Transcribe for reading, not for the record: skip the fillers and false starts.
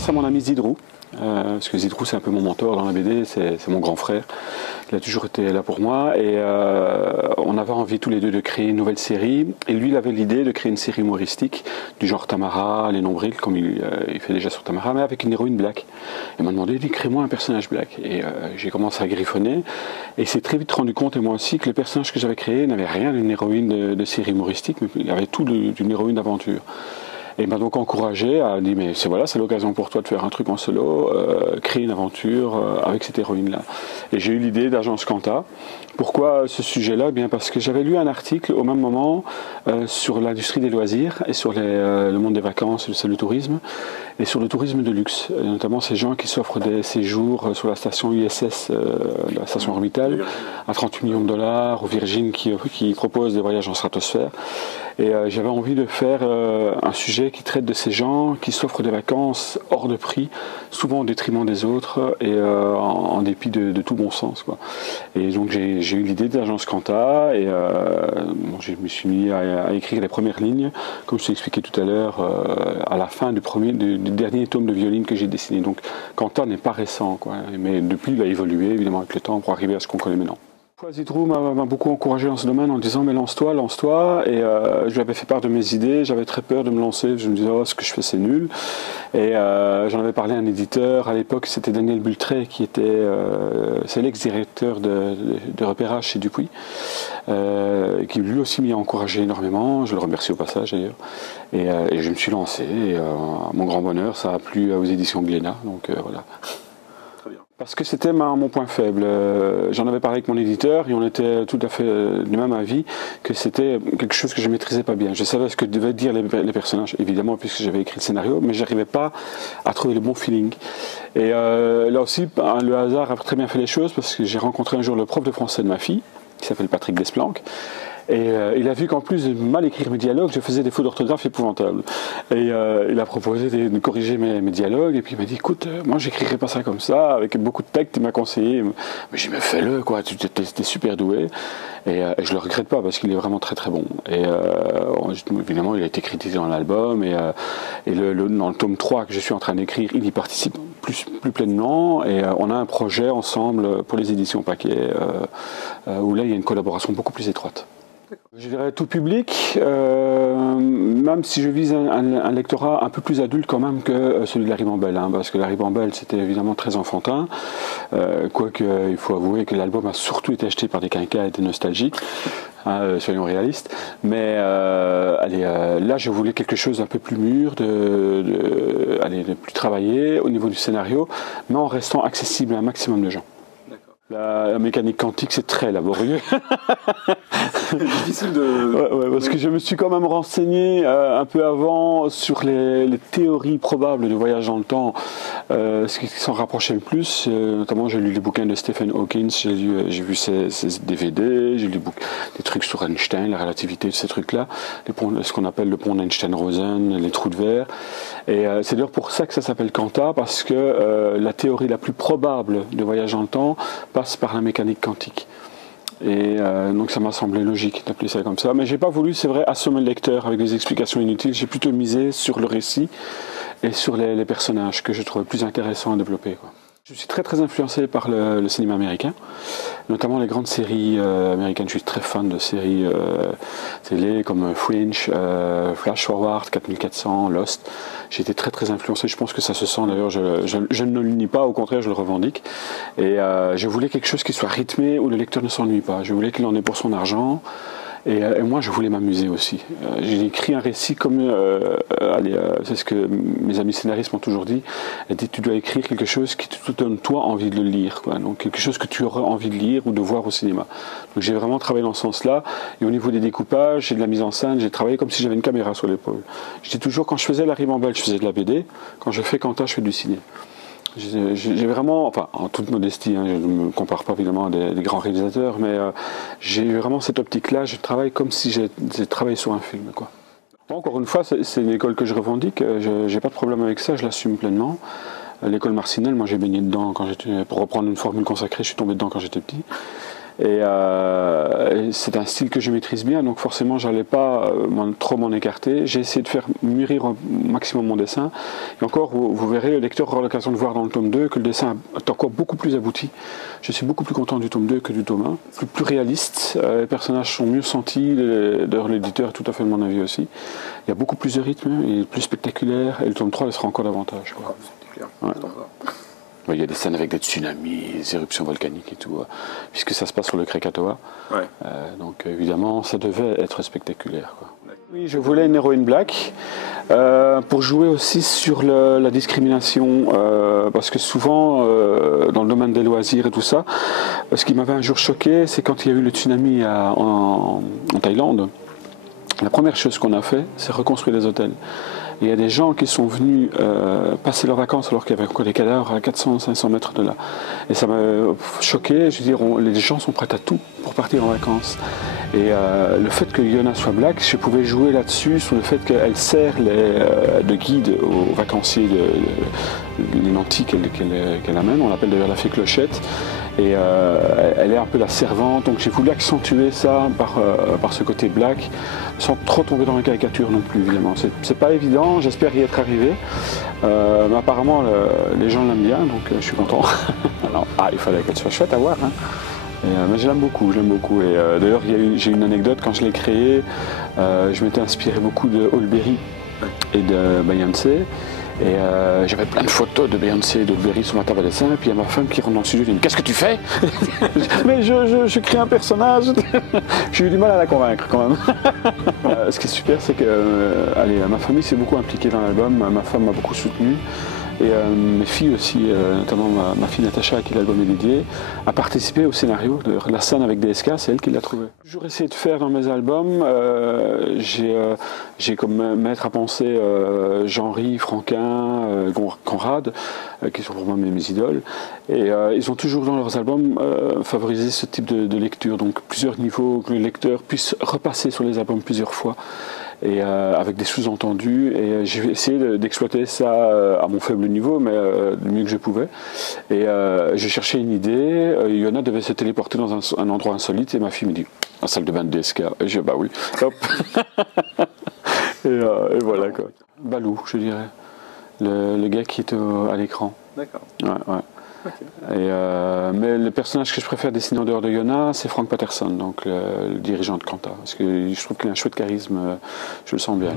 grâce à mon ami Zidrou, parce que Zidrou c'est un peu mon mentor dans la BD, c'est mon grand frère. Il a toujours été là pour moi et on avait envie tous les deux de créer une nouvelle série. Et lui, il avait l'idée de créer une série humoristique du genre Tamara, les nombrils, comme il fait déjà sur Tamara, mais avec une héroïne black. Il m'a demandé, crée-moi un personnage black. Et j'ai commencé à griffonner et il s'est très vite rendu compte, et moi aussi, que le personnage que j'avais créé n'avait rien d'une héroïne de série humoristique, mais il avait tout d'une héroïne d'aventure. Et il m'a donc encouragé à dire, mais c'est l'occasion pour toi de faire un truc en solo, créer une aventure avec cette héroïne-là. Et j'ai eu l'idée d'Agence Quanta. Pourquoi ce sujet-là? Eh bien parce que j'avais lu un article au même moment sur l'industrie des loisirs et sur le monde des vacances, le tourisme, et sur le tourisme de luxe, et notamment ces gens qui s'offrent des séjours sur la station USS, la station orbitale, à 38 millions de dollars, ou Virgin qui propose des voyages en stratosphère. Et j'avais envie de faire un sujet qui traite de ces gens qui s'offrent des vacances hors de prix, souvent au détriment des autres et en dépit de tout bon sens, quoi. Et donc j'ai eu l'idée d'Agence Quanta et je me suis mis à écrire les premières lignes, comme je t'ai expliqué tout à l'heure, à la fin du dernier tome de Violine que j'ai dessiné. Donc Quanta n'est pas récent, quoi, mais depuis il a évolué évidemment avec le temps pour arriver à ce qu'on connaît maintenant. Zidrou m'a beaucoup encouragé dans ce domaine en disant mais lance-toi, lance-toi, et je lui avais fait part de mes idées, j'avais très peur de me lancer, je me disais ce que je fais c'est nul, et j'en avais parlé à un éditeur, à l'époque c'était Daniel Bultret qui était c'est l'ex-directeur de repérage chez Dupuis, qui lui aussi m'y a encouragé énormément, je le remercie au passage d'ailleurs, et je me suis lancé, et à mon grand bonheur ça a plu aux éditions Glénat, donc voilà. Parce que c'était mon point faible. J'en avais parlé avec mon éditeur et on était tout à fait du même avis que c'était quelque chose que je ne maîtrisais pas bien. Je savais ce que devaient dire les personnages, évidemment, puisque j'avais écrit le scénario, mais je n'arrivais pas à trouver le bon feeling. Et là aussi, le hasard a très bien fait les choses parce que j'ai rencontré un jour le prof de français de ma fille, qui s'appelle Patrick Desplanques. Et il a vu qu'en plus de mal écrire mes dialogues, je faisais des fautes d'orthographe épouvantables. Et il a proposé de corriger mes dialogues. Et puis il m'a dit, écoute, moi j'écrirai pas ça comme ça, avec beaucoup de texte. Il m'a conseillé. Mais j'ai dit, mais fais-le, quoi, tu es super doué. Et je le regrette pas parce qu'il est vraiment très très bon. Et évidemment, il a été critiqué dans l'album. Et dans le tome 3 que je suis en train d'écrire, il y participe plus pleinement. Et on a un projet ensemble pour les éditions Paquet, où là il y a une collaboration beaucoup plus étroite. Je dirais tout public, même si je vise un lectorat un peu plus adulte quand même que celui de La Ribambelle, hein, parce que La Ribambelle c'était évidemment très enfantin, quoique il faut avouer que l'album a surtout été acheté par des quinquas et des nostalgiques, hein, soyons réalistes, mais là je voulais quelque chose d'un peu plus mûr, de plus travaillé au niveau du scénario, mais en restant accessible à un maximum de gens. La mécanique quantique, c'est très laborieux. C'est difficile de... Ouais, parce que je me suis quand même renseigné un peu avant sur les théories probables de voyage dans le temps, ce qui s'en rapprochait le plus. Notamment, j'ai lu les bouquins de Stephen Hawking, j'ai vu ses DVD, j'ai lu des trucs sur Einstein, la relativité de ces trucs-là, ce qu'on appelle le pont d'Einstein-Rosen, les trous de verre. Et c'est d'ailleurs pour ça que ça s'appelle Quanta, parce que la théorie la plus probable de voyage dans le temps passe par la mécanique quantique. Et donc ça m'a semblé logique d'appeler ça comme ça. Mais j'ai pas voulu, c'est vrai, assommer le lecteur avec des explications inutiles. J'ai plutôt misé sur le récit et sur les personnages que je trouvais plus intéressants à développer, quoi. Je suis très très influencé par le cinéma américain, notamment les grandes séries américaines. Je suis très fan de séries télé comme Fringe, Flash Forward, 4400, Lost. J'ai été très très influencé, je pense que ça se sent d'ailleurs, je ne le nie pas, au contraire je le revendique. Et je voulais quelque chose qui soit rythmé, où le lecteur ne s'ennuie pas. Je voulais qu'il en ait pour son argent. Et moi, je voulais m'amuser aussi. J'ai écrit un récit comme... c'est ce que mes amis scénaristes m'ont toujours dit. Ils disent, tu dois écrire quelque chose qui te donne, toi, envie de le lire, quoi. Donc, quelque chose que tu auras envie de lire ou de voir au cinéma. Donc, j'ai vraiment travaillé dans ce sens-là. Et au niveau des découpages et de la mise en scène, j'ai travaillé comme si j'avais une caméra sur l'épaule. Je dis toujours, quand je faisais La Ribambelle, je faisais de la BD. Quand je fais Quanta, je fais du ciné. J'ai vraiment, enfin en toute modestie, hein, je ne me compare pas évidemment à des grands réalisateurs, mais j'ai vraiment cette optique-là, je travaille comme si j'ai travaillé sur un film, quoi. Bon, encore une fois, c'est une école que je revendique, j'ai pas de problème avec ça, je l'assume pleinement. L'école Marcinelle, moi j'ai baigné dedans quand j'étais, pour reprendre une formule consacrée, je suis tombé dedans quand j'étais petit. Et c'est un style que je maîtrise bien, donc forcément, je n'allais pas trop m'en écarter. J'ai essayé de faire mûrir au maximum mon dessin. Et encore, vous verrez, le lecteur aura l'occasion de voir dans le tome 2 que le dessin est encore beaucoup plus abouti. Je suis beaucoup plus content du tome 2 que du tome 1. Plus réaliste, les personnages sont mieux sentis, d'ailleurs l'éditeur est tout à fait de mon avis aussi. Il y a beaucoup plus de rythme, il est plus spectaculaire, et le tome 3 le sera encore davantage. Quoi. C'est clair. Ouais. Il y a des scènes avec des tsunamis, des éruptions volcaniques et tout, puisque ça se passe sur le Krakatoa. Ouais. Donc évidemment, ça devait être spectaculaire. Quoi. Oui, je voulais une héroïne black pour jouer aussi sur la discrimination, parce que souvent, dans le domaine des loisirs et tout ça, ce qui m'avait un jour choqué, c'est quand il y a eu le tsunami en Thaïlande. La première chose qu'on a fait, c'est reconstruire les hôtels. Il y a des gens qui sont venus passer leurs vacances alors qu'il y avait encore des cadavres à 400-500 mètres de là. Et ça m'a choqué. Je veux dire, les gens sont prêts à tout pour partir en vacances. Et le fait que Yona soit black, je pouvais jouer là-dessus, sur le fait qu'elle sert de guide aux vacanciers les nantis qu'elle amène. On l'appelle d'ailleurs la fée Clochette. Et elle est un peu la servante, donc j'ai voulu accentuer ça par ce côté black, sans trop tomber dans la caricature non plus, évidemment. C'est pas évident, j'espère y être arrivé. Mais apparemment, les gens l'aiment bien, donc je suis content. Alors, il fallait qu'elle soit chouette à voir. Hein. Mais je l'aime beaucoup, Et d'ailleurs, j'ai une anecdote, quand je l'ai créée, je m'étais inspiré beaucoup de Olberry et de Beyoncé. Et j'avais plein de photos de Beyoncé et d'Olberry sur ma table à dessin. Et puis il y a ma femme qui rentre dans le studio et dit « Qu'est-ce que tu fais ?» Mais je crée un personnage. J'ai eu du mal à la convaincre quand même. Ce qui est super, c'est que ma famille s'est beaucoup impliquée dans l'album. Ma femme m'a beaucoup soutenu. Et mes filles aussi, notamment ma fille Natacha, à qui l'album est dédié, a participé au scénario. La scène avec DSK, c'est elle qui l'a trouvé. J'ai toujours essayé de faire dans mes albums. J'ai comme maître à penser Jean-Ry, Franquin, Conrad, qui sont pour moi mes idoles. Et ils ont toujours dans leurs albums favorisé ce type de lecture. Donc plusieurs niveaux, que le lecteur puisse repasser sur les albums plusieurs fois. Et avec des sous-entendus, et j'ai essayé d'exploiter ça à mon faible niveau, mais du mieux que je pouvais. Et j'ai cherché une idée. Yona devait se téléporter dans un endroit insolite, et ma fille me dit « La salle de bain de DSK ». Et j'ai dit « Bah oui, hop ». Et voilà quoi. Balou, je dirais. Le gars qui est à l'écran. D'accord. Ouais. Okay. Mais le personnage que je préfère dessiner en dehors de Yona, c'est Frank Patterson, donc le dirigeant de Quanta, parce que je trouve qu'il a un chouette charisme, je le sens bien.